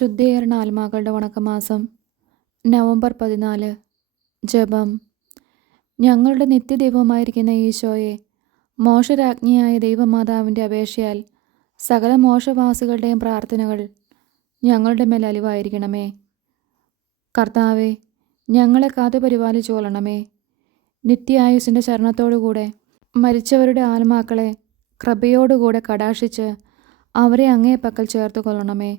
ശുദ്ധീകരണ ആത്മാക്കളുടെ വണക്കമാസം നവംബർ പതിനാല് ജപം. ഞങ്ങളുടെ നിത്യദൈവമായിരിക്കുന്ന ഈശോയെ മോശരാജ്ഞിയായ ദൈവമാതാവിന്റെ അപേക്ഷയാൽ സകല മോശവാസികളുടെയും പ്രാർത്ഥനകൾ ഞങ്ങളുടെ മേൽ അലിവായിരിക്കണമേ. കർത്താവെ ഞങ്ങളെ കാതു പരിപാലിച്ചു കൊള്ളണമേ. നിത്യായുസിന്റെ ശരണത്തോടുകൂടെ മരിച്ചവരുടെ ആത്മാക്കളെ കൃപയോടുകൂടെ കടാക്ഷിച്ച് അവരെ അങ്ങേ പക്കൽ ചേർത്ത് കൊള്ളണമേ.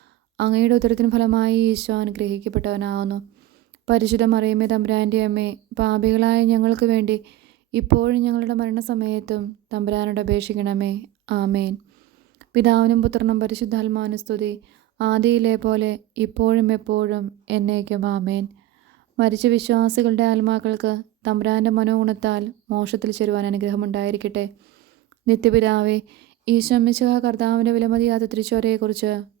അങ്ങയുടെ ഉത്തരത്തിന് ഫലമായി ഈശോ അനുഗ്രഹിക്കപ്പെട്ടവനാവുന്നു. പരിശുദ്ധ മറിയമേ തമ്പുരാന്റെ അമ്മേ പാപികളായ ഞങ്ങൾക്ക് വേണ്ടി ഇപ്പോഴും ഞങ്ങളുടെ മരണസമയത്തും തമ്പുരാനോട് അപേക്ഷിക്കണമേ. ആമേൻ. പിതാവിനും പുത്രനും പരിശുദ്ധാത്മാവിനും സ്തുതി. ആദിയിലെ പോലെ ഇപ്പോഴും എപ്പോഴും എന്നേക്കും ആമേൻ. മരിച്ച വിശ്വാസികളുടെ ആത്മാക്കൾക്ക് തമ്പുരാന്റെ മനോഗുണത്താൽ മോക്ഷത്തിൽ ചേരുവാൻ അനുഗ്രഹമുണ്ടായിരിക്കട്ടെ. നിത്യപിതാവേ ഈശോ മിശിഹ കർത്താവിന്റെ വിലമതിയാത്ത തിരിച്ചോരയെക്കുറിച്ച്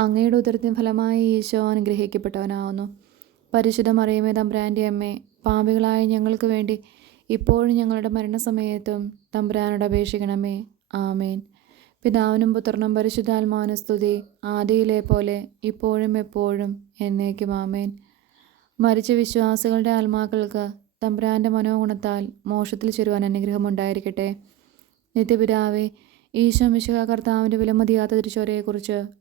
അങ്ങയുടെ ഉദരത്തിന് ഫലമായി ഈശോ അനുഗ്രഹിക്കപ്പെട്ടവനാവുന്നു. പരിശുദ്ധ മറിയമേ തമ്പ്രാന്റെ അമ്മേ പാപികളായ ഞങ്ങൾക്ക് വേണ്ടി ഇപ്പോഴും ഞങ്ങളുടെ മരണസമയത്തും തമ്പുരാനോട് അപേക്ഷിക്കണമേ. ആമേൻ. പിതാവിനും പുത്രനും പരിശുദ്ധാത്മാവിനും സ്തുതി ആദിയിലെ പോലെ ഇപ്പോഴും എപ്പോഴും എന്നേക്കും ആമേൻ. മരിച്ച വിശ്വാസികളുടെ ആത്മാക്കൾക്ക് തമ്പുരാന്റെ മനോഗുണത്താൽ മോക്ഷത്തിൽ ചേരുവാൻ അനുഗ്രഹമുണ്ടായിരിക്കട്ടെ നിത്യപിതാവേ ഈശോ മിശുക കർത്താവിന്റെ വിലമതിയാത്ത തിരിച്ചോരയെക്കുറിച്ച്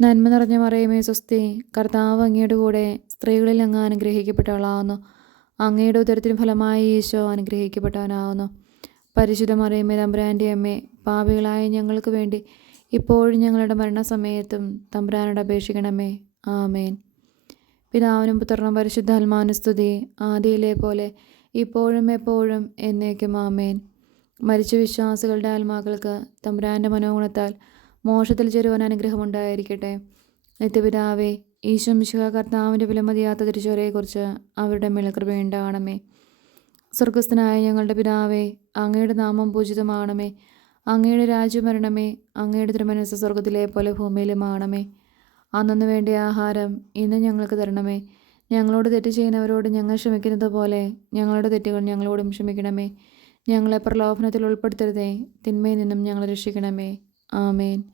നന്മ നിറഞ്ഞ മറിയമേ സ്വസ്തി കർത്താവ് അങ്ങയുടെ കൂടെ സ്ത്രീകളിൽ അങ്ങ് അനുഗ്രഹിക്കപ്പെട്ടവളാവുന്നു. അങ്ങയുടെ ഉദരത്തിന് ഫലമായി ഈശോ അനുഗ്രഹിക്കപ്പെട്ടവനാവുന്നു. പരിശുദ്ധ മറിയമ്മേ തമ്പുരാന്റെ അമ്മേ പാപികളായ ഞങ്ങൾക്ക് വേണ്ടി ഇപ്പോഴും ഞങ്ങളുടെ മരണസമയത്തും തമ്പുരാനോട് അപേക്ഷിക്കണമേ. ആമേൻ. പിതാവിനും പുത്രനും പരിശുദ്ധ സ്തുതി ആദിയിലെ പോലെ ഇപ്പോഴും എപ്പോഴും എന്നേക്കും ആമേൻ. മരിച്ച വിശ്വാസികളുടെ ആത്മാക്കൾക്ക് തമ്പുരാന്റെ മനോഗുണത്താൽ മോക്ഷത്തിൽ ചേരുവാൻ അനുഗ്രഹമുണ്ടായിരിക്കട്ടെ. നിത്യപിതാവേ ഈശോ മിശുക കർത്താവിന്റെ വിലമതിയാത്ത തിരിച്ചോരയെക്കുറിച്ച് അവരുടെ മേൽ കൃപയുണ്ടാകണമേ സ്വർഗസ്ഥനായ ഞങ്ങളുടെ പിതാവേ അങ്ങയുടെ നാമം പൂജിതമാകണമേ അങ്ങയുടെ രാജ്യം വരണമേ. അങ്ങയുടെ തിരുമനസ് സ്വർഗത്തിലെ പോലെ ഭൂമിയിലുമാണമേ അന്നു വേണ്ട ആഹാരം ഇന്ന് ഞങ്ങൾക്ക് തരണമേ. ഞങ്ങളോട് തെറ്റ് ചെയ്യുന്നവരോട് ഞങ്ങൾ ക്ഷമിക്കുന്നത് പോലെ ഞങ്ങളുടെ തെറ്റുകൾ ഞങ്ങളോടും ക്ഷമിക്കണമേ. ഞങ്ങളെ പ്രലോഭനത്തിൽ ഉൾപ്പെടുത്തരുതേ. തിന്മയിൽ നിന്നും ഞങ്ങളെ രക്ഷിക്കണമേ. ആമേൻ.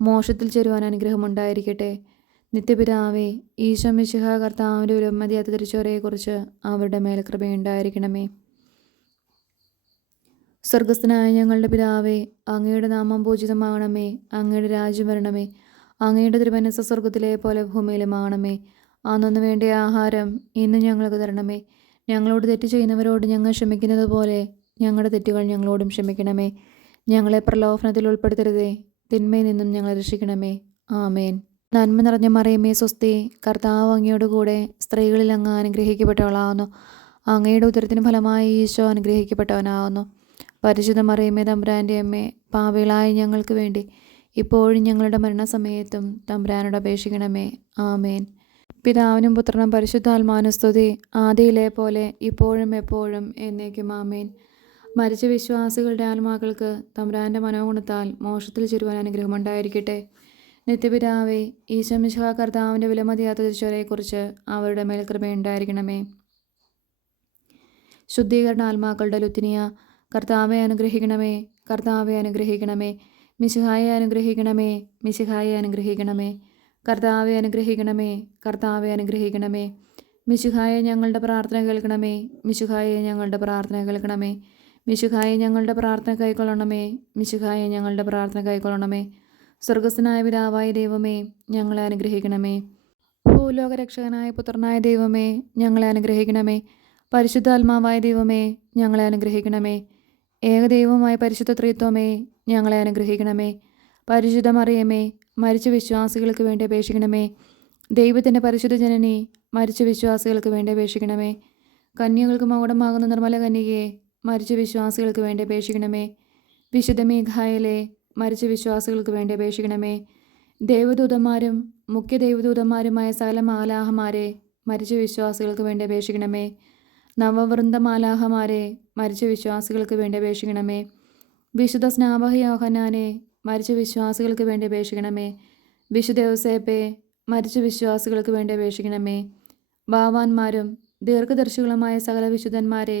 മോക്ഷത്തിൽ ചേരുവാൻ അനുഗ്രഹം ഉണ്ടായിരിക്കട്ടെ നിത്യപിതാവേ ഈശോ മിശിഹ കർത്താവിന്റെ വിലമതിയാത്ത തിരിച്ചോരയെക്കുറിച്ച് അവരുടെ മേൽ കൃപയുണ്ടായിരിക്കണമേ. സ്വർഗസ്ഥനായ ഞങ്ങളുടെ പിതാവേ അങ്ങയുടെ നാമം പൂജിതമാകണമേ അങ്ങയുടെ രാജ്യം വരണമേ അങ്ങയുടെ തിരുമനസ് സ്വർഗത്തിലെ പോലെ ഭൂമിയിലുമാകണമേ അന്നു വേണ്ട ആഹാരം ഇന്ന് ഞങ്ങൾക്ക് തരണമേ. ഞങ്ങളോട് തെറ്റ് ചെയ്യുന്നവരോട് ഞങ്ങൾ ക്ഷമിക്കുന്നത് പോലെ ഞങ്ങളുടെ തെറ്റുകൾ ഞങ്ങളോടും ക്ഷമിക്കണമേ. ഞങ്ങളെ പ്രലോഭനത്തിൽ ഉൾപ്പെടുത്തരുതേ. തിന്മയിൽ നിന്നും ഞങ്ങളെ രക്ഷിക്കണമേ. ആമേൻ. നന്മ നിറഞ്ഞ മറിയമേ സ്വസ്തി കർത്താവ് അങ്ങയോട് കൂടെ സ്ത്രീകളിൽ അങ്ങ് അനുഗ്രഹിക്കപ്പെട്ടവളാവുന്നു. അങ്ങയുടെ ഉദരത്തിന് ഫലമായി ഈശോ അനുഗ്രഹിക്കപ്പെട്ടവനാവുന്നു. പരിശുദ്ധ മറിയമേ തമ്പുരാന്റെ അമ്മേ പാവികളായ ഞങ്ങൾക്ക് വേണ്ടി ഇപ്പോഴും ഞങ്ങളുടെ മരണസമയത്തും തമ്പുരാനോട് അപേക്ഷിക്കണമേ. ആമേൻ. പിതാവിനും പുത്രനും പരിശുദ്ധാത്മാനുസ്തുതി ആദിയിലെ പോലെ ഇപ്പോഴും എപ്പോഴും എന്നേക്കും ആമേൻ. മരിച്ച വിശ്വാസികളുടെ ആത്മാക്കൾക്ക് തമ്പ്രാന്റെ മനോഗുണത്താൽ മോക്ഷത്തിൽ ചേരുവാൻ അനുഗ്രഹമുണ്ടായിരിക്കട്ടെ. നിത്യപിതാവേ ഈശമിശ കർത്താവിന്റെ വിലമതിയാത്ത തിരിച്ചവരെക്കുറിച്ച് അവരുടെ മേൽ കൃപയുണ്ടായിരിക്കണമേ. ശുദ്ധീകരണ ആത്മാക്കളുടെ ലുത്തിനിയ കർത്താവെ അനുഗ്രഹിക്കണമേ കർത്താവെ അനുഗ്രഹിക്കണമേ മിശിഹായെ അനുഗ്രഹിക്കണമേ മിശിഹായെ അനുഗ്രഹിക്കണമേ കർത്താവെ അനുഗ്രഹിക്കണമേ കർത്താവെ അനുഗ്രഹിക്കണമേ മിശുഹായെ ഞങ്ങളുടെ പ്രാർത്ഥന കേൾക്കണമേ മിശുഹായെ ഞങ്ങളുടെ പ്രാർത്ഥന കേൾക്കണമേ മിശുഹായെ ഞങ്ങളുടെ പ്രാർത്ഥന കൈക്കൊള്ളണമേ. മിശുഖായെ ഞങ്ങളുടെ പ്രാർത്ഥന കൈക്കൊള്ളണമേ. സ്വർഗസ്ഥനായ പിതാവായ ദൈവമേ ഞങ്ങളെ അനുഗ്രഹിക്കണമേ. ഭൂലോകരക്ഷകനായ പുത്രനായ ദൈവമേ ഞങ്ങളെ അനുഗ്രഹിക്കണമേ. പരിശുദ്ധാത്മാവായ ദൈവമേ ഞങ്ങളെ അനുഗ്രഹിക്കണമേ. ഏകദൈവമായ പരിശുദ്ധ ത്രിത്വമേ ഞങ്ങളെ അനുഗ്രഹിക്കണമേ. പരിശുദ്ധമറിയമേ മരിച്ച വിശ്വാസികൾക്ക് വേണ്ടി അപേക്ഷിക്കണമേ. ദൈവത്തിന്റെ പരിശുദ്ധ ജനനി മരിച്ച വിശ്വാസികൾക്ക് വേണ്ടി അപേക്ഷിക്കണമേ. കന്യകൾക്ക് മകുടമാകുന്ന നിർമ്മല കന്യകയെ മരിച്ച വിശ്വാസികൾക്ക് വേണ്ടി അപേക്ഷിക്കണമേ. വിശുദ്ധ മേഘായലെ മരിച്ച വിശ്വാസികൾക്ക് വേണ്ടി അപേക്ഷിക്കണമേ. ദേവദൂതന്മാരും മുഖ്യ ദേവദൂതന്മാരുമായ സകല മാലാഹമാരെ മരിച്ച വിശ്വാസികൾക്ക് വേണ്ടി അപേക്ഷിക്കണമേ. നവവൃന്ദമാലാഹമാരെ മരിച്ച വിശ്വാസികൾക്ക് വേണ്ടി അപേക്ഷിക്കണമേ. വിശുദ്ധ സ്നാപക യോഹനാനെ മരിച്ച വിശ്വാസികൾക്ക് വേണ്ടി അപേക്ഷിക്കണമേ. വിശുദ്ധ യോസേപ്പെ മരിച്ച വിശ്വാസികൾക്ക് വേണ്ടി അപേക്ഷിക്കണമേ. ഭാവാന്മാരും ദീർഘദർശികളുമായ സകല വിശുദ്ധന്മാരെ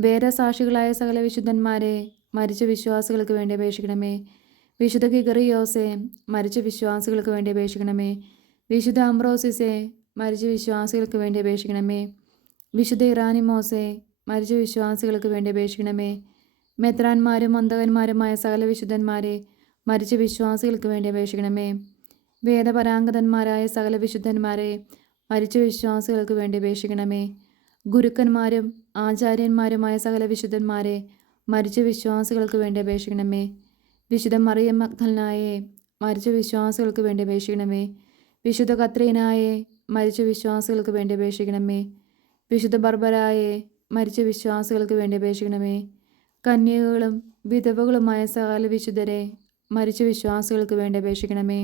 വേദസാക്ഷികളായ സകല വിശുദ്ധന്മാരെ മരിച്ച വിശ്വാസികൾക്ക് വേണ്ടി അപേക്ഷിക്കണമേ. വിശുദ്ധ കിഗറിയോസെ മരിച്ച വിശ്വാസികൾക്ക് വേണ്ടി അപേക്ഷിക്കണമേ. വിശുദ്ധ അംബ്രോസിസെ മരിച്ച വിശ്വാസികൾക്ക് വേണ്ടി അപേക്ഷിക്കണമേ. വിശുദ്ധ ഇറാനിമോസെ മരിച്ച വിശ്വാസികൾക്ക് വേണ്ടി അപേക്ഷിക്കണമേ. മെത്രാന്മാരും മന്ദകന്മാരുമായ സകല വിശുദ്ധന്മാരെ മരിച്ച വിശ്വാസികൾക്ക് വേണ്ടി അപേക്ഷിക്കണമേ. വേദപരാംഗതന്മാരായ സകല വിശുദ്ധന്മാരെ മരിച്ച വിശ്വാസികൾക്ക് വേണ്ടി അപേക്ഷിക്കണമേ. ഗുരുക്കന്മാരും ആചാര്യന്മാരുമായ സകല വിശുദ്ധന്മാരെ മരിച്ച വിശ്വാസികൾക്ക് വേണ്ടി അപേക്ഷിക്കണമേ. വിശുദ്ധ മറിയം മഗ്ദലനായെ മരിച്ച വിശ്വാസികൾക്ക് വേണ്ടി അപേക്ഷിക്കണമേ. വിശുദ്ധ കത്രീനായെ മരിച്ച വിശ്വാസികൾക്ക് വേണ്ടി അപേക്ഷിക്കണമേ. വിശുദ്ധ ബർബരായെ മരിച്ച വിശ്വാസികൾക്ക് വേണ്ടി അപേക്ഷിക്കണമേ. കന്യകകളും വിധവകളുമായ സകല വിശുദ്ധരെ മരിച്ച വിശ്വാസികൾക്ക് വേണ്ടി അപേക്ഷിക്കണമേ.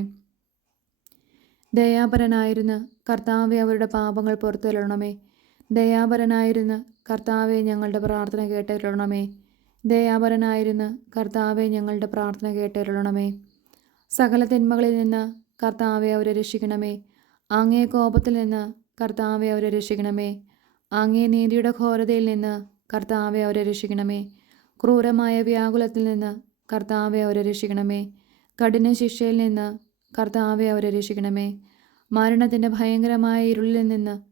ദയാപരനായിരുന്ന കർത്താവെ അവരുടെ പാപങ്ങൾ പുറത്തുതരണമേ ദയാപരനായിരുന്ന കർത്താവെ ഞങ്ങളുടെ പ്രാർത്ഥന കേട്ടരുളണമേ. ദയാപരനായിരുന്ന് കർത്താവെ ഞങ്ങളുടെ പ്രാർത്ഥന കേട്ടരുളണമേ. സകല തിന്മകളിൽ നിന്ന് കർത്താവെ അവരെ രക്ഷിക്കണമേ. അങ്ങേ കോപത്തിൽ നിന്ന് കർത്താവെ അവരെ രക്ഷിക്കണമേ. അങ്ങേ നീതിയുടെ ഘോരതയിൽ നിന്ന് കർത്താവെ അവരെ രക്ഷിക്കണമേ. ക്രൂരമായ വ്യാകുലത്തിൽ നിന്ന് കർത്താവെ അവരെ രക്ഷിക്കണമേ. കഠിന ശിക്ഷയിൽ നിന്ന് കർത്താവെ അവരെ രക്ഷിക്കണമേ. മരണത്തിന്റെ ഭയങ്കരമായ ഇരുളിൽ നിന്ന്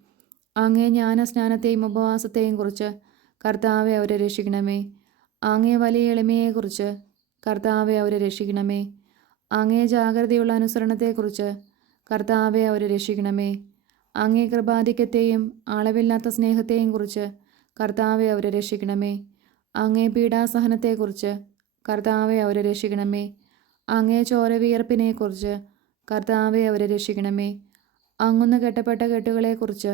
അങ്ങേ ജ്ഞാനസ്നാനത്തെയും ഉപവാസത്തെയും കുറിച്ച് കർത്താവെ അവരെ രക്ഷിക്കണമേ. അങ്ങേ വലിയ എളിമയെക്കുറിച്ച് കർത്താവെ അവരെ രക്ഷിക്കണമേ. അങ്ങേ ജാഗ്രതയുള്ള അനുസരണത്തെക്കുറിച്ച് കർത്താവെ അവരെ രക്ഷിക്കണമേ. അങ്ങേ കൃപാധിക്യത്തെയും അളവില്ലാത്ത സ്നേഹത്തെയും കുറിച്ച് കർത്താവെ അവരെ രക്ഷിക്കണമേ. അങ്ങേ പീഡാസഹനത്തെക്കുറിച്ച് കർത്താവെ അവരെ രക്ഷിക്കണമേ. അങ്ങേ ചോരവിയർപ്പിനെക്കുറിച്ച് കർത്താവെ അവരെ രക്ഷിക്കണമേ. അങ്ങുന്ന് കെട്ടപ്പെട്ട കെട്ടുകളെക്കുറിച്ച്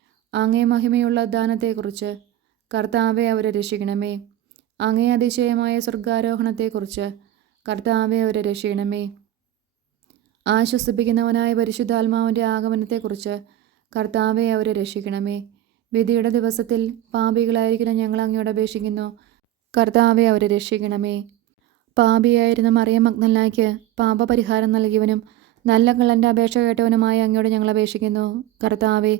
അങ്ങേ മഹിമയുള്ള ദാനത്തെക്കുറിച്ച് കർത്താവെ അവരെ രക്ഷിക്കണമേ. അങ്ങേ അതിശയമായ സ്വർഗാരോഹണത്തെക്കുറിച്ച് കർത്താവെ അവരെ രക്ഷിക്കണമേ. ആശ്വസിപ്പിക്കുന്നവനായ പരിശുദ്ധാത്മാവിന്റെ ആഗമനത്തെക്കുറിച്ച് കർത്താവെ അവരെ രക്ഷിക്കണമേ. വിധിയുടെ ദിവസത്തിൽ പാപികളായിരിക്കുന്ന ഞങ്ങൾ അങ്ങയോട് അപേക്ഷിക്കുന്നു കർത്താവെ അവരെ രക്ഷിക്കണമേ. പാപിയായിരുന്ന മറിയ മഗ്നലായ്ക്ക് പാപപരിഹാരം നൽകിയവനും നല്ല കള്ളന്റെ അപേക്ഷ കേട്ടവനുമായ അങ്ങയോട് ഞങ്ങൾ അപേക്ഷിക്കുന്നു കർത്താവെ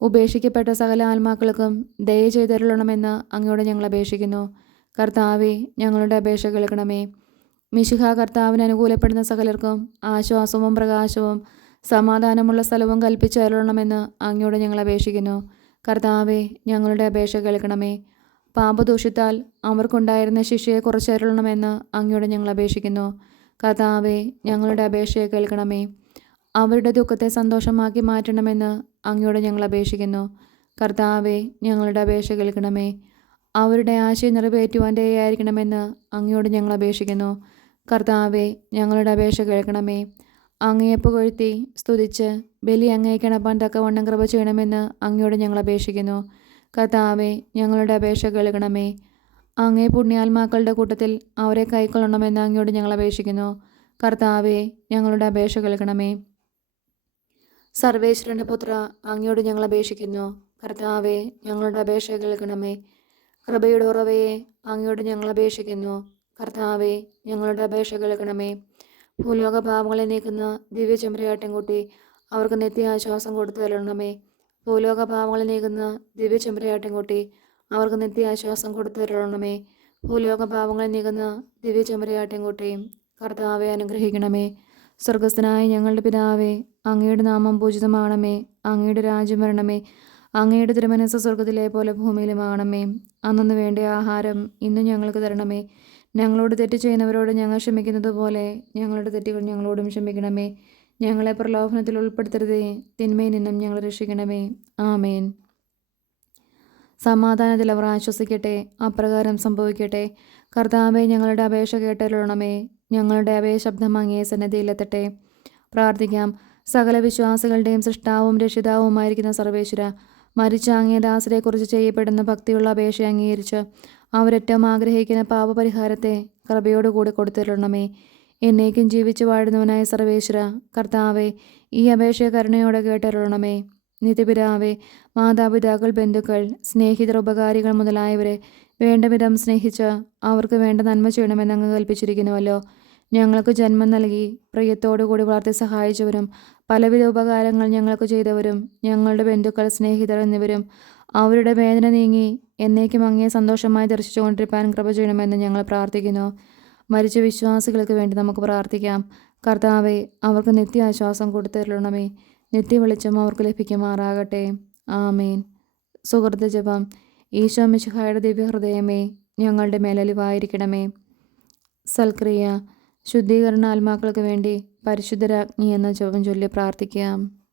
ഉപേക്ഷിക്കപ്പെട്ട സകല ആത്മാക്കൾക്കും ദയ ചെയ്തരുളണമെന്ന് അങ്ങയോട് ഞങ്ങൾ അപേക്ഷിക്കുന്നു. കർത്താവെ ഞങ്ങളുടെ അപേക്ഷ കേൾക്കണമേ. മിശിഹ കർത്താവിന് അനുകൂലപ്പെടുന്ന സകലർക്കും ആശ്വാസവും പ്രകാശവും സമാധാനമുള്ള സ്ഥലവും കൽപ്പിച്ചു അരുളണമെന്ന് അങ്ങയോട് ഞങ്ങൾ അപേക്ഷിക്കുന്നു. കർത്താവെ ഞങ്ങളുടെ അപേക്ഷ കേൾക്കണമേ. പാപദോഷത്താൽ അവർക്കുണ്ടായിരുന്ന ശിക്ഷയെ കുറച്ചരുളണമെന്ന് അങ്ങയോട് ഞങ്ങൾ അപേക്ഷിക്കുന്നു. കർത്താവെ ഞങ്ങളുടെ അപേക്ഷയെ കേൾക്കണമേ. അവരുടെ ദുഃഖത്തെ സന്തോഷമാക്കി മാറ്റണമെന്ന് അങ്ങയോട് ഞങ്ങൾ അപേക്ഷിക്കുന്നു. കർത്താവെ ഞങ്ങളുടെ അപേക്ഷ കേൾക്കണമേ. അവരുടെ ആശയം നിറവേറ്റുവാൻ ദയായിരിക്കണമെന്ന് അങ്ങയോട് ഞങ്ങൾ അപേക്ഷിക്കുന്നു. കർത്താവെ ഞങ്ങളുടെ അപേക്ഷ കേൾക്കണമേ. അങ്ങയെ പുകഴ്ത്തി സ്തുതിച്ച് ബലി അങ്ങേക്കണപ്പാൻ തക്കവണ്ണം കൃപ ചെയ്യണമെന്ന് അങ്ങയോട് ഞങ്ങൾ അപേക്ഷിക്കുന്നു. കർത്താവെ ഞങ്ങളുടെ അപേക്ഷ കേൾക്കണമേ. അങ്ങേ പുണ്യാത്മാക്കളുടെ കൂട്ടത്തിൽ അവരെ കൈക്കൊള്ളണമെന്ന് അങ്ങയോട് ഞങ്ങൾ അപേക്ഷിക്കുന്നു. കർത്താവെ ഞങ്ങളുടെ അപേക്ഷ കേൾക്കണമേ. സർവേശ്വരന്റെ പുത്ര അങ്ങയോട് ഞങ്ങൾ അപേക്ഷിക്കുന്നു. കർത്താവെ ഞങ്ങളുടെ അപേക്ഷ കേൾക്കണമേ. കൃപയുടെ ഉറവയെ അങ്ങയോട് ഞങ്ങൾ അപേക്ഷിക്കുന്നു. കർത്താവെ ഞങ്ങളുടെ അപേക്ഷ കേൾക്കണമേ. ഭൂലോക പാപങ്ങളെ നീക്കുന്ന ദിവ്യ ചെമ്പരയാട്ടിൻകുട്ടി അവർക്ക് നിത്യാശ്വാസം കൊടുത്തു തരണമേ. ഭൂലോക പാപങ്ങളെ നീക്കുന്ന ദിവ്യ ചെമ്പരയാട്ടിൻകുട്ടി അവർക്ക് നിത്യാശ്വാസം കൊടുത്തു തരണമേ. ഭൂലോക പാപങ്ങളെ നീക്കുന്ന ദിവ്യ ചെമ്പരയാട്ടിൻകുട്ടിയും കർത്താവെ അനുഗ്രഹിക്കണമേ. സ്വർഗസ്ഥനായ ഞങ്ങളുടെ പിതാവേ അങ്ങയുടെ നാമം പൂജിതമാണമേ. അങ്ങയുടെ രാജ്യം വരണമേ. അങ്ങയുടെ തിരുമനസ് സ്വർഗത്തിലെ പോലെ ഭൂമിയിലുമാണമേ അന്നു വേണ്ട ആഹാരം ഇന്ന് ഞങ്ങൾക്ക് തരണമേ. ഞങ്ങളോട് തെറ്റ് ചെയ്യുന്നവരോട് ഞങ്ങൾ ക്ഷമിക്കുന്നത് പോലെ ഞങ്ങളുടെ തെറ്റുകൾ ഞങ്ങളോടും ക്ഷമിക്കണമേ. ഞങ്ങളെ പ്രലോഭനത്തിൽ ഉൾപ്പെടുത്തരുതേ. തിന്മയിൽ നിന്നും ഞങ്ങൾ രക്ഷിക്കണമേ. ആമേൻ. സമാധാനത്തിൽ അവർ ആശ്വസിക്കട്ടെ. അപ്രകാരം സംഭവിക്കട്ടെ. കർത്താവെ ഞങ്ങളുടെ അപേക്ഷ കേട്ടരുളണമേ. ഞങ്ങളുടെ അപേക്ഷ ശബ്ദം അങ്ങേ സന്നദ്ധിയിലെത്തട്ടെ പ്രാർത്ഥിക്കാം. സകല വിശ്വാസികളുടെയും സൃഷ്ടാവും രക്ഷിതാവുമായിരിക്കുന്ന സർവേശ്വര മരിച്ച അങ്ങേ ദാസരെക്കുറിച്ച് ചെയ്യപ്പെടുന്ന ഭക്തിയുള്ള അപേക്ഷ അംഗീകരിച്ച് അവരേറ്റവും ആഗ്രഹിക്കുന്ന പാപപരിഹാരത്തെ കൃപയോടുകൂടി കൊടുത്തിരണമേ എന്നേക്കും ജീവിച്ചു വാഴുന്നവനായ സർവേശ്വര കർത്താവെ ഈ അപേക്ഷ കരുണയോടെ കേട്ടരുളണമേ നിത്യപിതാവെ മാതാപിതാക്കൾ ബന്ധുക്കൾ സ്നേഹിതർ ഉപകാരികൾ മുതലായവരെ വേണ്ട വിധം സ്നേഹിച്ച് അവർക്ക് വേണ്ട നന്മ ചെയ്യണമെന്ന് അങ്ങ് കൽപ്പിച്ചിരിക്കുന്നുവല്ലോ. ഞങ്ങൾക്ക് ജന്മം നൽകി പ്രിയത്തോടുകൂടി വളർത്തി സഹായിച്ചവരും പലവിധ ഉപകാരങ്ങൾ ഞങ്ങൾക്ക് ചെയ്തവരും ഞങ്ങളുടെ ബന്ധുക്കൾ സ്നേഹിതർ എന്നിവരും അവരുടെ വേദന നീങ്ങി എന്നേക്കും അങ്ങേ സന്തോഷമായി ദർശിച്ചുകൊണ്ടിരിക്കാൻ കൃപ ചെയ്യണമെന്ന് ഞങ്ങൾ പ്രാർത്ഥിക്കുന്നു. മരിച്ച വിശ്വാസികൾക്ക് വേണ്ടി നമുക്ക് പ്രാർത്ഥിക്കാം. കർത്താവെ അവർക്ക് നിത്യ ആശ്വാസം കൊടുത്തരണമേ നിത്യ വെളിച്ചം അവർക്ക് ലഭിക്കുമാറാകട്ടെ. ആമേൻ. സുഹൃത്ത് ജപം. ഈശോ മിശിഹായുടെ ദിവ്യഹൃദയമേ ഞങ്ങളുടെ മേലലിവായിരിക്കണമേ. സൽക്രിയ. ശുദ്ധീകരണ ആത്മാക്കൾക്ക് വേണ്ടി പരിശുദ്ധരാജ്ഞി എന്ന ജപം ചൊല്ലി പ്രാർത്ഥിക്കാം.